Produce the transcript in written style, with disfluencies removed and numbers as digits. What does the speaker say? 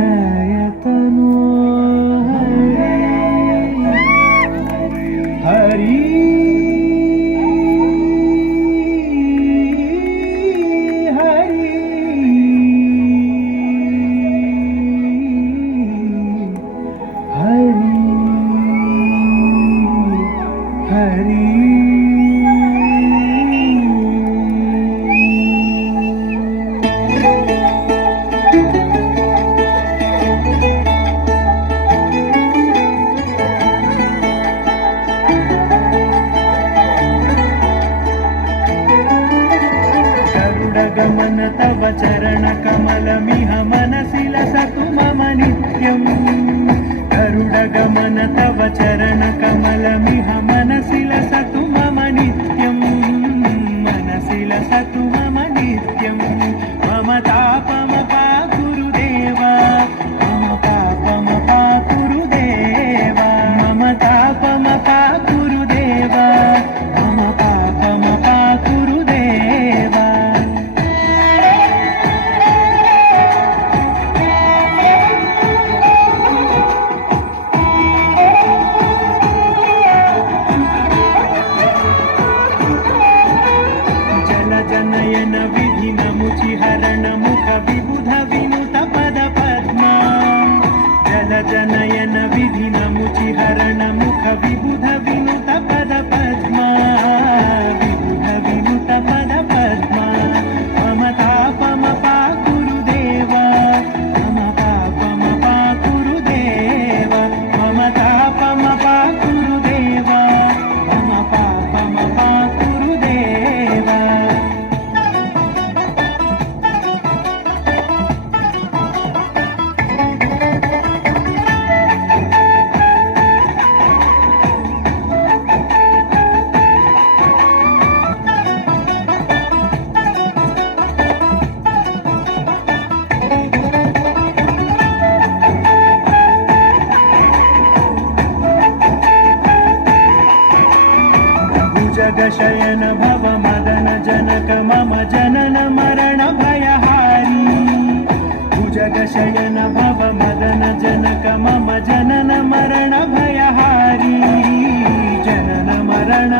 ಮಂಗಳಾಯತನೋ ಹರಿ ಹರಿ ಹರಿ ಹರಿ गमन तव चरण कमलमिह मनसि लसतु मम नित्यम् गरुडगमन तव चरण कमलमिह मनसि लसतु मम नित्यम् मनसि लसतु मम नित्यम् मम तापमपा गुरुदेवा मम पापमपा गुरुदेवा मम तापमपा गुरुदेवा मम पापमपा गुरुदेवा जनयन विधिन मुचिहरण मुख विबुध विनुत पद पद्मा जल जनयन विधिन मुचिहरण मुख विबुध विनुत पद पद्मा विबुध विनुत पद पद्मा मम तापमपा गुरुदेवा मम पापमपा गुरुदेवा मम तापमपा गुरुदेवा मम पापमपा गुरुदेवा जगशयन भव मदन जनक मम जनन मरण भयहारी भुजगशयन भव मदन जनक मम जनन मरण भयहारी जनन मरण